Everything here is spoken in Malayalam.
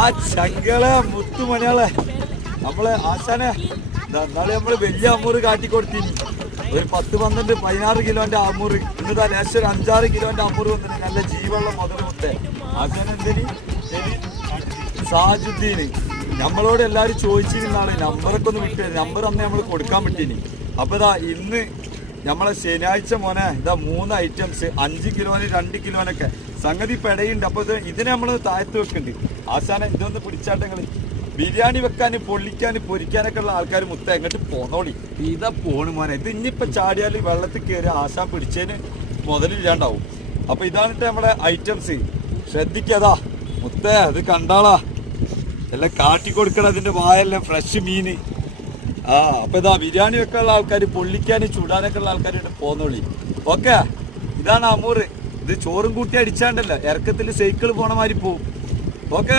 ആ ചങ്കളെ മുത്തുമണികളെ നമ്മള് ആശാനെ എന്നാള് നമ്മള് വലിയ അമ്മൂറ് കാട്ടിക്കൊടുത്തിന് ഒരു 10-12-16 കിലോന്റെ അമ്മൂറ്. ഇന്നിതാ ലേശം ഒരു 5-6 കിലോന്റെ അമ്മൂറ് വന്നിട്ട് നല്ല ജീവനുള്ള മുതൽ മുട്ടേ. ആശാന എന്തിന് സാജുദ്ദീന് നമ്മളോട് എല്ലാരും ചോദിച്ചിരുന്നാണ് നമ്പറൊക്കെ ഒന്ന് വിട്ടു. നമ്പർ അന്ന് നമ്മൾ കൊടുക്കാൻ പറ്റീനി. അപ്പൊ ഇതാ ഇന്ന് നമ്മളെ ശനിയാഴ്ച മോനെ ഇതാ 3 ഐറ്റംസ് 5 കിലോന് 2 കിലോനൊക്കെ സംഗതി പെടയുണ്ട്. അപ്പൊ ഇതിനെ നമ്മൾ താഴ്ത്ത് വെക്കുന്നുണ്ട്. ആശാന ഇതൊന്ന് പിടിച്ചാട്ടങ്ങള് ബിരിയാണി വെക്കാന് പൊള്ളിക്കാന് പൊരിക്കാനൊക്കെ ഉള്ള ആൾക്കാർ മുത്ത എങ്ങോട്ട് പോന്നോളി. ഇതാ പോണ് മോനെ. ഇത് ഇനിയിപ്പൊ ചാടിയാല് വെള്ളത്തിൽ കയറി ആശാൻ പിടിച്ചതിന് മുതലില്ലാണ്ടാവും. അപ്പൊ ഇതാണ് നമ്മുടെ ഐറ്റംസ്. ശ്രദ്ധിക്കാതാ മുത്ത അത് കണ്ടാളാ എല്ലാം കാട്ടിക്കൊടുക്കണം. അതിന്റെ വായെല്ലാം ഫ്രഷ് മീന്. അപ്പൊ ഇതാ ബിരിയാണി വെക്കാനുള്ള ആൾക്കാർ പൊള്ളിക്കാനും ചൂടാനൊക്കെ ഉള്ള ആൾക്കാരുണ്ട് പോന്നോളി. ഓക്കെ, ഇതാണ് അമൂറ്. ഇത് ചോറും കൂട്ടി അടിച്ചാണ്ടല്ലോ ഇറക്കത്തിൽ സൈക്കിൾ പോണ മാതിരി പോവും. ഓക്കെ.